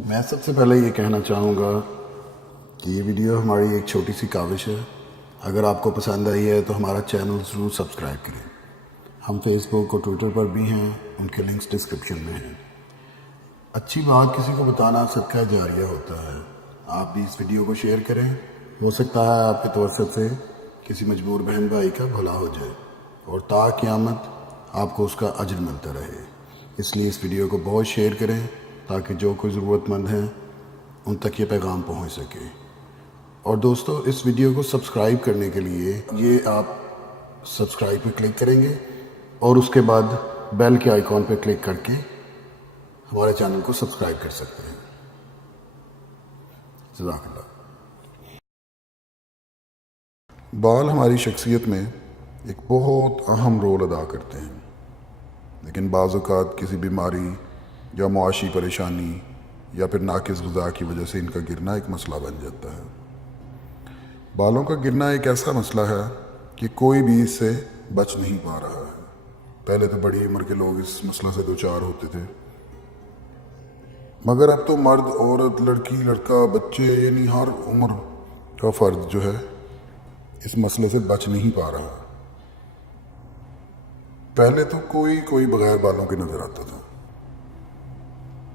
मैं सबसे पहले ये कहना चाहूँगा कि ये वीडियो हमारी एक छोटी सी काविश है। अगर आपको पसंद आई है तो हमारा चैनल ज़रूर सब्सक्राइब करें। हम फेसबुक और ट्विटर पर भी हैं, उनके लिंक्स डिस्क्रिप्शन में हैं। अच्छी बात किसी को बताना सदका जारिया होता है। आप भी इस वीडियो को शेयर करें, हो सकता है आपके तवज्जुह से किसी मजबूर बहन भाई का भला हो जाए और ता क़यामत आपको उसका अजर मिलता रहे। इसलिए इस वीडियो को बहुत शेयर करें ताकि जो कोई ज़रूरतमंद हैं उन तक ये पैगाम पहुंच सके। और दोस्तों, इस वीडियो को सब्सक्राइब करने के लिए ये आप सब्सक्राइब पे क्लिक करेंगे और उसके बाद बेल के आइकॉन पे क्लिक करके हमारे चैनल को सब्सक्राइब कर सकते हैं। जज़ाकल्लाह। बाल हमारी शख्सियत में एक बहुत अहम रोल अदा करते हैं, लेकिन बाज़ औक़ात किसी बीमारी या मुआशी परेशानी या फिर नाकिस ग़िज़ा की वजह से इनका गिरना एक मसला बन जाता है। बालों का गिरना एक ऐसा मसला है कि कोई भी इससे बच नहीं पा रहा है। पहले तो बड़ी उम्र के लोग इस मसला से दो चार होते थे, मगर अब तो मर्द, औरत, लड़की, लड़का, बच्चे, यानी हर उम्र का फ़र्द जो है इस मसले से बच नहीं पा रहा। पहले तो कोई बगैर बालों के नज़र आता था।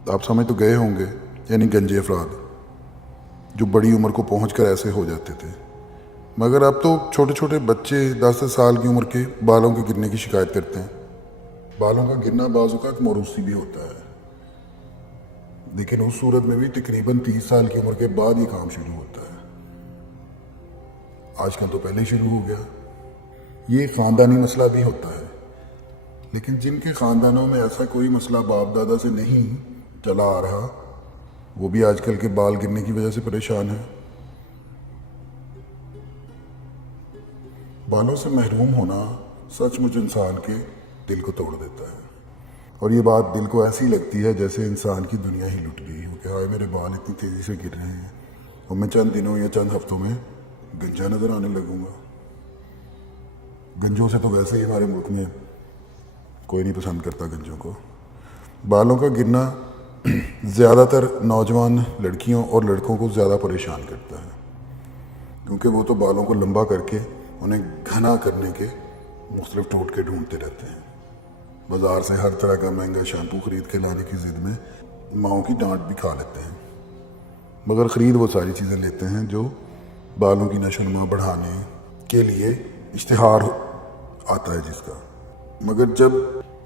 आप समझ तो गए होंगे, यानी गंजे अफराद जो बड़ी उम्र को पहुंचकर ऐसे हो जाते थे। मगर अब तो छोटे छोटे बच्चे 10 साल की उम्र के बालों के गिरने की शिकायत करते हैं। बालों का गिरना बाज़ औक़ात मौरूसी भी होता है, लेकिन उस सूरत में भी तकरीबन 30 साल की उम्र के बाद ये काम शुरू होता है। आजकल तो पहले ही शुरू हो गया। ये ख़ानदानी मसला भी होता है, लेकिन जिनके ख़ानदानों में ऐसा कोई मसला बाप दादा से नहीं चला आ रहा, वो भी आजकल के बाल गिरने की वजह से परेशान है। बालों से महरूम होना सचमुच इंसान के दिल को तोड़ देता है, और ये बात दिल को ऐसी लगती है जैसे इंसान की दुनिया ही लुट गई हो कि हाय मेरे बाल इतनी तेज़ी से गिर रहे हैं और मैं चंद दिनों या चंद हफ्तों में गंजा नज़र आने लगूंगा। गंजों से तो वैसे ही हमारे मुल्क में कोई नहीं पसंद करता गंजों को। बालों का गिरना ज़्यादातर नौजवान लड़कियों और लड़कों को ज़्यादा परेशान करता है, क्योंकि वो तो बालों को लंबा करके उन्हें घना करने के मुख्तलिफ टोटके ढूंढते रहते हैं। बाज़ार से हर तरह का महंगा शैम्पू ख़रीद के लाने की ज़िद में माओं की डांट भी खा लेते हैं, मगर ख़रीद वो सारी चीज़ें लेते हैं जो बालों की नशोनुमा बढ़ाने के लिए इश्तिहार आता है जिसका। मगर जब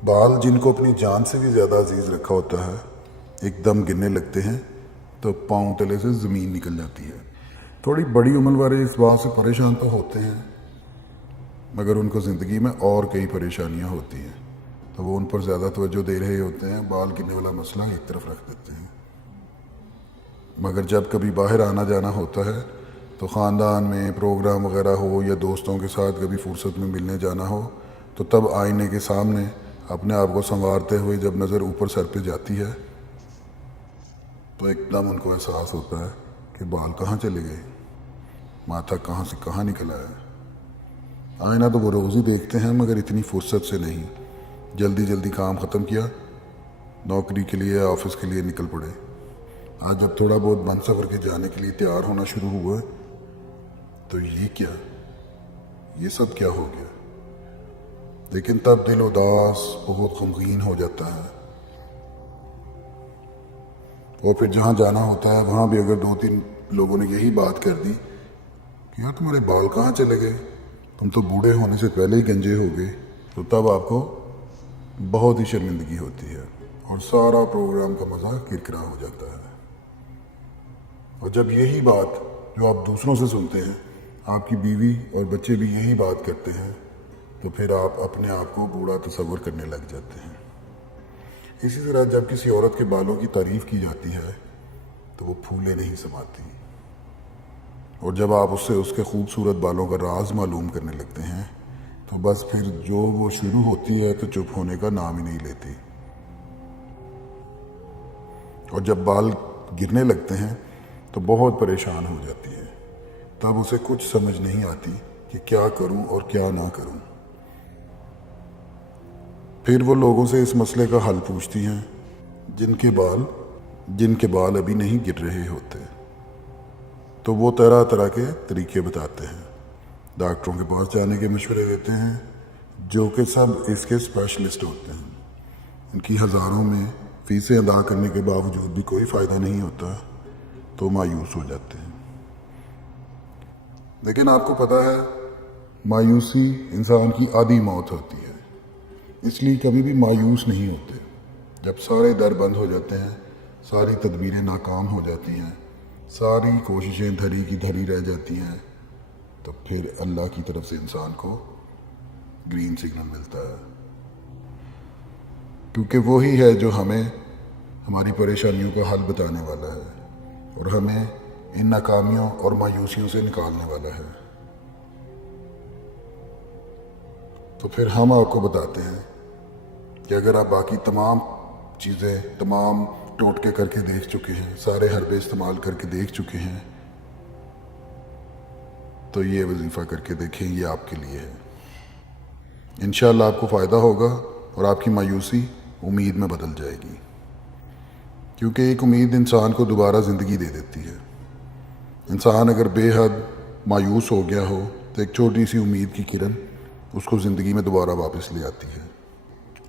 बाल जिनको अपनी जान से भी ज़्यादा अजीज़ रखा होता है एकदम गिरने लगते हैं तो पाँव तले से ज़मीन निकल जाती है। थोड़ी बड़ी उम्र वाले इस बात से परेशान तो होते हैं, मगर उनको ज़िंदगी में और कई परेशानियां होती हैं, तो वो उन पर ज़्यादा तवज्जो दे रहे होते हैं, बाल गिरने वाला मसला एक तरफ रख देते हैं। मगर जब कभी बाहर आना जाना होता है तो ख़ानदान में प्रोग्राम वगैरह हो या दोस्तों के साथ कभी फुर्सत में मिलने जाना हो, तो तब आईने के सामने अपने आप को संवारते हुए जब नज़र ऊपर सर पे जाती है तो एकदम उनको एहसास होता है कि बाल कहाँ चले गए, माथा कहाँ से कहाँ निकला है। आईना तो वो रोज़ ही देखते हैं, मगर इतनी फुर्सत से नहीं। जल्दी जल्दी काम ख़त्म किया, नौकरी के लिए, ऑफिस के लिए निकल पड़े। आज जब थोड़ा बहुत बन सफ़र के जाने के लिए तैयार होना शुरू हुआ तो ये क्या, ये सब क्या हो गया। लेकिन तब दिल उदास, बहुत गमगीन हो जाता है, और फिर जहाँ जाना होता है वहाँ भी अगर 2-3 लोगों ने यही बात कर दी कि यार तुम्हारे बाल कहाँ चले गए, तुम तो बूढ़े होने से पहले ही गंजे हो गए, तो तब आपको बहुत ही शर्मिंदगी होती है और सारा प्रोग्राम का मज़ा किरकिरा हो जाता है। और जब यही बात जो आप दूसरों से सुनते हैं, आपकी बीवी और बच्चे भी यही बात करते हैं, तो फिर आप अपने आप को बूढ़ा तस्वर करने लग जाते हैं। इसी तरह जब किसी औरत के बालों की तारीफ़ की जाती है तो वो फूले नहीं समाती, और जब आप उससे उसके खूबसूरत बालों का राज मालूम करने लगते हैं तो बस फिर जो वो शुरू होती है तो चुप होने का नाम ही नहीं लेती। और जब बाल गिरने लगते हैं तो बहुत परेशान हो जाती है। तब उसे कुछ समझ नहीं आती कि क्या करूं और क्या ना करूं। फिर वो लोगों से इस मसले का हल पूछती हैं जिनके बाल جن کے بال ابھی نہیں گر رہے ہوتے، تو وہ طرح طرح کے طریقے بتاتے ہیں، ڈاکٹروں کے پاس جانے کے مشورے دیتے ہیں، جو کہ سب اس کے اسپیشلسٹ ہوتے ہیں۔ ان کی ہزاروں میں فیسیں ادا کرنے کے باوجود بھی کوئی فائدہ نہیں ہوتا، تو مایوس ہو جاتے ہیں۔ لیکن آپ کو پتہ ہے، مایوسی انسان کی آدھی موت ہوتی ہے، اس لیے کبھی بھی مایوس نہیں ہوتے۔ جب سارے در بند ہو جاتے ہیں، ساری تدبیریں ناکام ہو جاتی ہیں، ساری کوششیں دھری کی دھری رہ جاتی ہیں، تو پھر اللہ کی طرف سے انسان کو گرین سگنل ملتا ہے، کیونکہ وہی ہے جو ہمیں ہماری پریشانیوں کا حل بتانے والا ہے اور ہمیں ان ناکامیوں اور مایوسیوں سے نکالنے والا ہے۔ تو پھر ہم آپ کو بتاتے ہیں کہ اگر آپ باقی تمام چیزیں، تمام ٹوٹکے کر کے دیکھ چکے ہیں، سارے حربے استعمال کر کے دیکھ چکے ہیں، تو یہ وظیفہ کر کے دیکھیں، یہ آپ کے لیے ہے۔ انشاءاللہ آپ کو فائدہ ہوگا اور آپ کی مایوسی امید میں بدل جائے گی، کیونکہ ایک امید انسان کو دوبارہ زندگی دے دیتی ہے۔ انسان اگر بے حد مایوس ہو گیا ہو تو ایک چھوٹی سی امید کی کرن اس کو زندگی میں دوبارہ واپس لے آتی ہے۔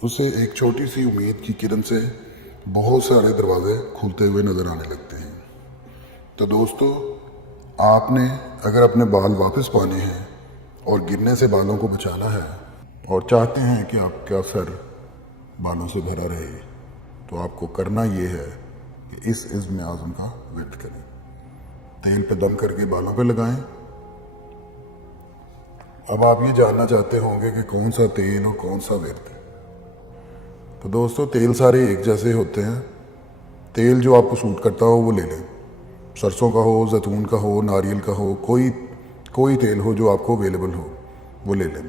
اسے ایک چھوٹی سی امید کی کرن سے بہت سارے دروازے کھلتے ہوئے نظر آنے لگتے ہیں۔ تو دوستو، آپ نے اگر اپنے بال واپس پانے ہیں اور گرنے سے بالوں کو بچانا ہے اور چاہتے ہیں کہ آپ کا سر بالوں سے بھرا رہے، تو آپ کو کرنا یہ ہے کہ اس عزم اعظم کا ورد کریں، تیل پہ دم کر کے بالوں پہ لگائیں۔ اب آپ یہ جاننا چاہتے ہوں گے کہ کون سا تیل اور کون سا ورد ہے۔ تو دوستو، تیل سارے ایک جیسے ہوتے ہیں، تیل جو آپ کو سوٹ کرتا ہو وہ لے لیں، سرسوں کا ہو، زیتون کا ہو، ناریل کا ہو، کوئی تیل ہو جو آپ کو اویلیبل ہو وہ لے لیں،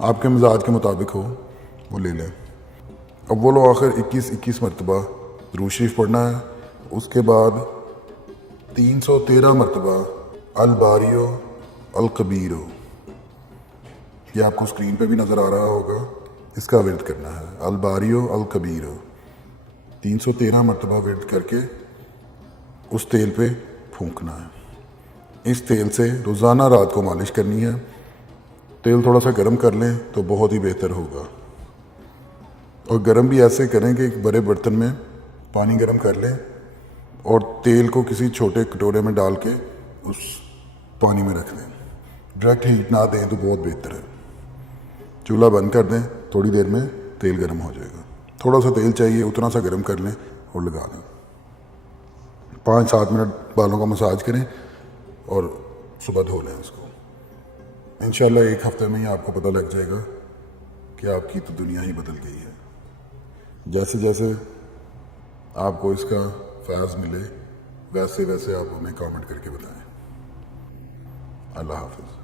آپ کے مزاج کے مطابق ہو وہ لے لیں۔ اول و آخر 21 مرتبہ درود شریف پڑھنا ہے، اس کے بعد 313 مرتبہ الباریو الکبیرو، یہ آپ کو اسکرین پہ بھی نظر آ رہا ہوگا، اس کا ورد کرنا ہے، الباریو الکبیرو 313 مرتبہ ورد کر کے اس تیل پہ پھونکنا ہے۔ اس تیل سے روزانہ رات کو مالش کرنی ہے۔ تیل تھوڑا سا گرم کر لیں تو بہت ہی بہتر ہوگا، اور گرم بھی ایسے کریں کہ ایک بڑے برتن میں پانی گرم کر لیں اور تیل کو کسی چھوٹے کٹورے میں ڈال کے اس پانی میں رکھ دیں، ڈائریکٹ ہیٹ نہ دیں تو بہت بہتر ہے۔ چولہا بند کر دیں، تھوڑی دیر میں تیل گرم ہو جائے گا، تھوڑا سا تیل چاہیے اتنا سا گرم کر لیں اور لگا دیں، 5-7 منٹ بالوں کا مساج کریں اور صبح دھو لیں اس کو۔ انشاءاللہ 1 ہفتے میں ہی آپ کو پتہ لگ جائے گا کہ آپ کی تو دنیا ہی بدل گئی ہے۔ جیسے جیسے آپ کو اس کا فیض ملے، ویسے ویسے آپ ہمیں کامنٹ کر کے بتائیں۔ اللہ حافظ۔